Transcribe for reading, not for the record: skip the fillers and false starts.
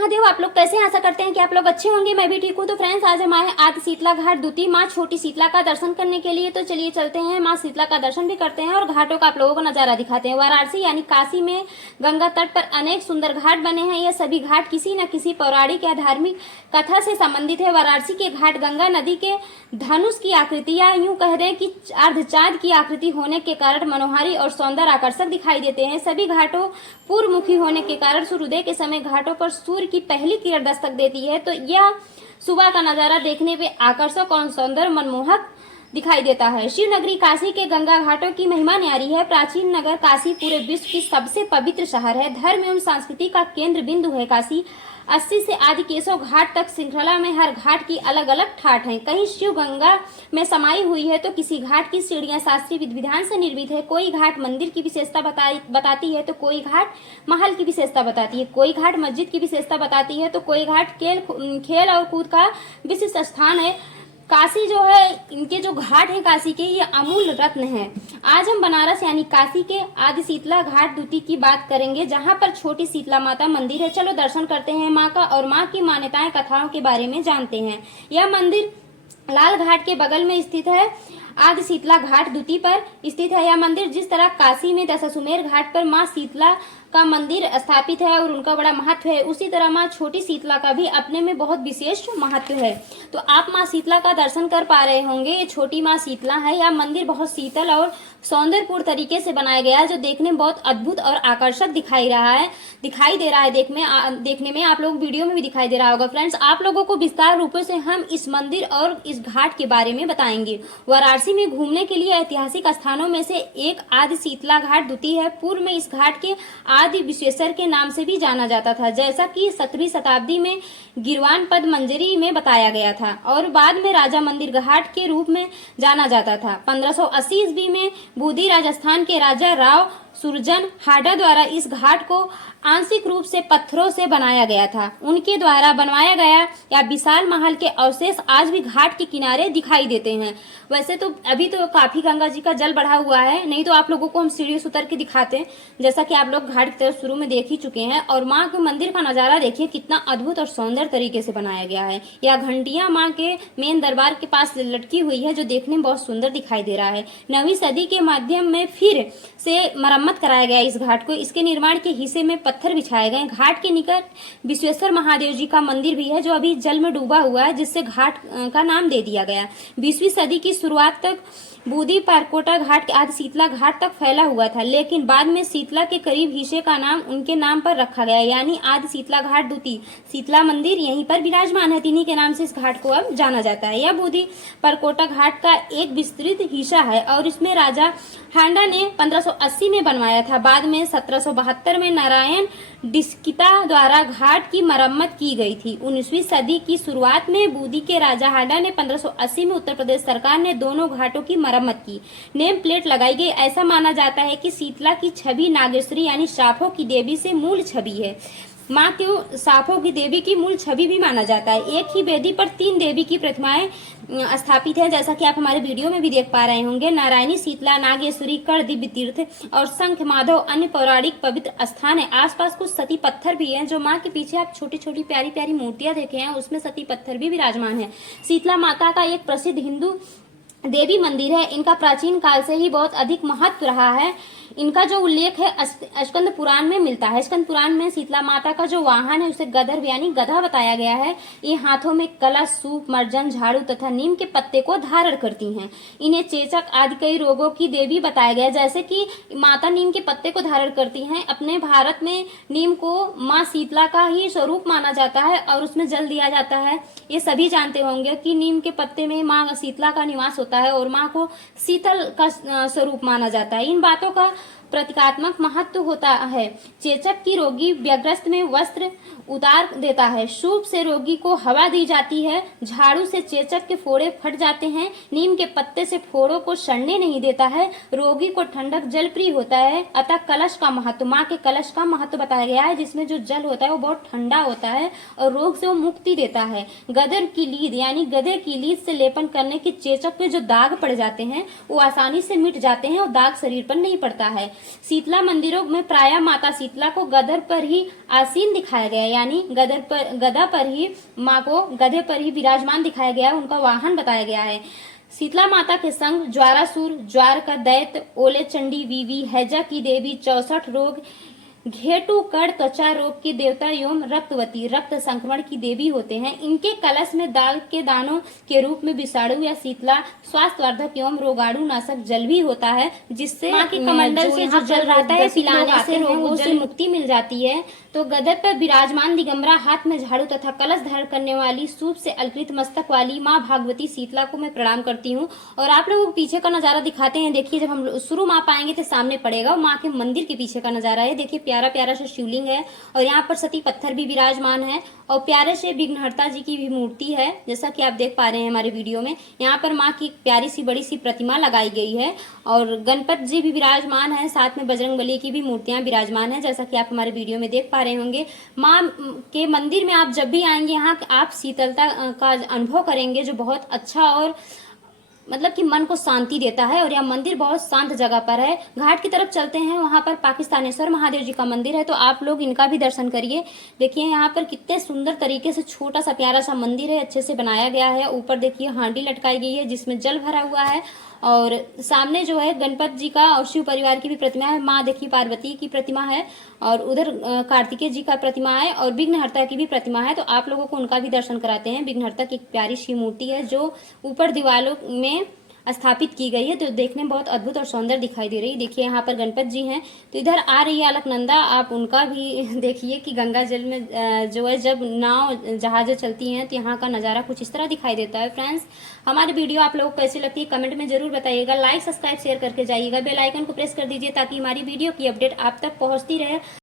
महादेव। आप लोग कैसे हैं? आशा करते हैं कि आप लोग अच्छे होंगे। मैं भी ठीक हूँ। तो फ्रेंड्स, आज हम आए हैं आदि शीतला घाट द्वितीय माँ छोटी शीतला का दर्शन करने के लिए। तो चलिए चलते हैं, माँ शीतला का दर्शन भी करते हैं और घाटों का आप लोगों को नजारा दिखाते हैं। वाराणसी यानी काशी में गंगा तट पर अनेक सुंदर घाट बने हैं। ये सभी घाट किसी न किसी पौराणिक या धार्मिक कथा से संबंधित है। वाराणसी के घाट गंगा नदी के धनुष की आकृति या यूं कह दें कि अर्धचांद की आकृति होने के कारण मनोहारी और सौंदर्य आकर्षक दिखाई देते हैं। सभी घाटों पूर्वमुखी होने के कारण सूर्योदय के समय घाटों पर सूर्य की पहली किरण दस्तक देती है। तो यह सुबह का नजारा देखने में आकर्षक और सौंदर्य मनमोहक दिखाई देता है। शिव नगरी काशी के गंगा घाटों की महिमा न्यारी है। प्राचीन नगर काशी पूरे विश्व की सबसे पवित्र शहर है। धर्म एवं संस्कृति का केंद्र बिंदु है काशी। 80 से आदि केशव घाट तक श्रृंखला में हर घाट की अलग अलग ठाठ हैं। कहीं शिव गंगा में समाई हुई है तो किसी घाट की सीढ़ियां शास्त्रीय विधि विधान से निर्मित है। कोई घाट मंदिर की विशेषता बताती है तो कोई घाट महल की विशेषता बताती है। कोई घाट मस्जिद की विशेषता बताती है तो कोई घाट खेल और कूद का विशिष्ट स्थान है। काशी जो है, इनके जो घाट है काशी के, ये अमूल्य रत्न है। आज हम बनारस यानी काशी के आदि शीतला घाट द्वितीय की बात करेंगे, जहां पर छोटी शीतला माता मंदिर है। चलो दर्शन करते हैं माँ का और माँ की मान्यताएं कथाओं के बारे में जानते हैं। यह मंदिर लाल घाट के बगल में स्थित है। आदि शीतला घाट द्वितीय पर स्थित है। यह मंदिर जिस तरह काशी में दशाश्वमेध घाट पर माँ शीतला का मंदिर स्थापित है और उनका बड़ा महत्व है, उसी तरह माँ छोटी शीतला का भी अपने में बहुत विशेष महत्व है। तो आप माँ शीतला का दर्शन कर पा रहे होंगे। ये छोटी माँ शीतला है। यह मंदिर बहुत शीतल और सौंदर्यपूर्ण तरीके से बनाया गया है, जो देखने में बहुत अद्भुत और आकर्षक दिखाई दे रहा है। देखने में आप लोग वीडियो में भी दिखाई दे रहा होगा। फ्रेंड्स, आप लोगों को विस्तार रूपों से हम इस मंदिर और इस घाट के बारे में बताएंगे। वाराणसी में घूमने के लिए ऐतिहासिक स्थानों में से एक आदि शीतला घाट द्वितीय है। पूर्व में इस घाट के आदि विश्वेश्वर के नाम से भी जाना जाता था, जैसा कि 17वीं शताब्दी में गिरवान पद मंजरी में बताया गया था और बाद में राजा मंदिर घाट के रूप में जाना जाता था। 1580 ईस्वी में बूंदी राजस्थान के राजा राव सुरजन हाडा द्वारा इस घाट को आंशिक रूप से पत्थरों से बनाया गया था। उनके द्वारा बनवाया गया या विशाल महल के अवशेष आज भी घाट के किनारे दिखाई देते हैं। वैसे तो अभी तो काफी गंगा जी का जल बढ़ा हुआ है, नहीं तो आप लोगों को हम सीढ़ियों से उतर के दिखाते हैं, जैसा कि आप लोग घाट की तरफ शुरू में देख ही चुके हैं। और माँ के मंदिर का नजारा देखिए, कितना अद्भुत और सौंदर्य तरीके से बनाया गया है। यह घंटियां माँ के मेन दरबार के पास लटकी हुई है, जो देखने में बहुत सुंदर दिखाई दे रहा है। 9वीं सदी के माध्यम में फिर से मरम्मत कराया गया इस घाट को। इसके निर्माण के हिस्से में पत्थर बिछाए गए। घाट के निकट विश्वेश्वर महादेव जी का मंदिर भी है, जो अभी जल में डूबा हुआ है, जिससे घाट का नाम दे दिया गया। 20वीं सदी की शुरुआत तक बूंदी परकोटा घाट के आदि शीतला घाट तक फैला हुआ था, लेकिन बाद में शीतला के करीब हिस्से का नाम उनके नाम पर रखा गया, यानी आदि शीतला घाट द्वितीय। शीतला मंदिर यहीं पर विराजमान है, इन्हीं के नाम से इस घाट को अब जाना जाता है। यह बूंदी परकोटा घाट का एक विस्तृत हिस्सा है और इसमें राजा हांडा ने 1580 में बनवाया था। बाद में 1772 में नारायण डिस्किता द्वारा घाट की मरम्मत की गई थी। 19वीं सदी की शुरुआत में बूंदी के राजा हांडा ने 1580 में उत्तर प्रदेश सरकार ने दोनों घाटों की मरम्मत की। नेम प्लेट लगाई गई। ऐसा माना जाता है कि शीतला की छवि नागेश्वरी यानी साफों की देवी से मूल छवि है। माँ को साफों की देवी की मूल छवि भी माना जाता है। एक ही वेदी पर 3 देवी की प्रतिमाएं स्थापित है, जैसा कि आप हमारे वीडियो में भी देख पा रहे होंगे। नारायणी, शीतला, नागेश्वरी, कर दिव्य तीर्थ और शंख माधव अन्य पौराणिक पवित्र स्थान है। आसपास कुछ सती पत्थर भी हैं, जो माँ के पीछे आप छोटी छोटी प्यारी प्यारी मूर्तियां देखे हैं, उसमें सती पत्थर भी विराजमान है। शीतला माता का एक प्रसिद्ध हिंदू देवी मंदिर है। इनका प्राचीन काल से ही बहुत अधिक महत्व रहा है। इनका जो उल्लेख है स्कंद पुराण में मिलता है। स्कंद पुराण में शीतला माता का जो वाहन है उसे गदर यानी गधा बताया गया है। ये हाथों में कलश, सूप, मर्जन, झाड़ू तथा नीम के पत्ते को धारण करती हैं। इन्हें चेचक आदि कई रोगों की देवी बताया गया, जैसे कि माता नीम के पत्ते को धारण करती हैं। अपने भारत में नीम को माँ शीतला का ही स्वरूप माना जाता है और उसमें जल दिया जाता है। ये सभी जानते होंगे कि नीम के पत्ते में माँ शीतला का निवास होता है और माँ को शीतल का स्वरूप माना जाता है। इन बातों का प्रतीकात्मक महत्व होता है। चेचक की रोगी व्यग्रस्त में वस्त्र उतार देता है। सूप से रोगी को हवा दी जाती है। झाड़ू से चेचक के फोड़े फट जाते हैं। नीम के पत्ते से फोड़ों को सड़ने नहीं देता है। रोगी को ठंडक जल प्रिय होता है। अतः कलश का महत्व, माँ के कलश का महत्व बताया गया है, जिसमें जो जल होता है वो बहुत ठंडा होता है और रोग से वो मुक्ति देता है। गदर की लीद यानी गधे की लीद से लेपन करने की चेचक पे जो दाग पड़ जाते हैं वो आसानी से मिट जाते हैं और दाग शरीर पर नहीं पड़ता है। शीतला मंदिरों में प्राय माता शीतला को गदर पर ही आसीन दिखाया गया है, यानी गदा पर ही माँ को गधे पर ही विराजमान दिखाया गया है, उनका वाहन बताया गया है। शीतला माता के संग ज्वारासुर, ज्वार का दैत्य, ओले चंडी, वीवी, हैजा की देवी, 64 रोग, घेटू, कड़, त्वचा रोग के देवता एवं रक्तवती, रक्त संक्रमण की देवी होते हैं। इनके कलश में दाल के दानों के रूप में विषाणु या शीतला स्वास्थ्यवर्धक एवं रोगाणु नाशक जल भी होता है, जिससे माँ के कमंडल से जो जल रहता है पिलाने से रोगों से मुक्ति मिल जाती है। तो गदर पर विराजमान दिगंबरा, हाथ में झाड़ू तथा कलश धारण करने वाली, सूप से अलकृत मस्तक वाली माँ भागवती शीतला को मैं प्रणाम करती हूँ। और आप लोगों को पीछे का नजारा दिखाते हैं। देखिए, जब हम शुरू माँ पाएंगे तो सामने पड़ेगा माँ के मंदिर के पीछे का नजारा है। देखिए, प्यारा प्यारा सा शिवलिंग है और यहाँ पर सती पत्थर भी विराजमान है और प्यारे से विघ्नहर्ता जी की भी मूर्ति है, जैसा कि आप देख पा रहे हैं हमारे वीडियो में। यहाँ पर माँ की प्यारी सी बड़ी सी प्रतिमा लगाई गई है और गणपत जी भी विराजमान है, साथ में बजरंगबली की भी मूर्तियां विराजमान है, जैसा कि आप हमारे वीडियो में देख पा रहे होंगे। माँ के मंदिर में आप जब भी आएंगे यहाँ आप शीतलता का अनुभव करेंगे, जो बहुत अच्छा और मतलब कि मन को शांति देता है। और यह मंदिर बहुत शांत जगह पर है। घाट की तरफ चलते हैं, वहां पर पाकिस्तानेश्वर महादेव जी का मंदिर है, तो आप लोग इनका भी दर्शन करिए। देखिए यहाँ पर कितने सुंदर तरीके से छोटा सा प्यारा सा मंदिर है, अच्छे से बनाया गया है। ऊपर देखिए हांडी लटकाई गई है जिसमें जल भरा हुआ है और सामने जो है गणपत जी का और शिव परिवार की भी प्रतिमा है। माँ देखिए पार्वती की प्रतिमा है और उधर कार्तिकेय जी का प्रतिमा है और विघ्नहर्ता की भी प्रतिमा है, तो आप लोगों को उनका भी दर्शन कराते हैं। विघ्नहर्ता की प्यारी सी मूर्ति है जो ऊपर दीवारों में स्थापित की गई है, तो देखने में बहुत अद्भुत और सुंदर दिखाई दे रही है। देखिए यहाँ पर गणपत जी हैं, तो इधर आ रही है अलकनंदा, आप उनका भी देखिए कि गंगा जल में जो है जब नाव जहाजें चलती हैं तो यहाँ का नज़ारा कुछ इस तरह दिखाई देता है। फ्रेंड्स, हमारी वीडियो आप लोगों को कैसी लगती है कमेंट में जरूर बताइएगा। लाइक सब्सक्राइब शेयर करके जाइएगा, बेल आइकन को प्रेस कर दीजिए ताकि हमारी वीडियो की अपडेट आप तक पहुँचती रहे।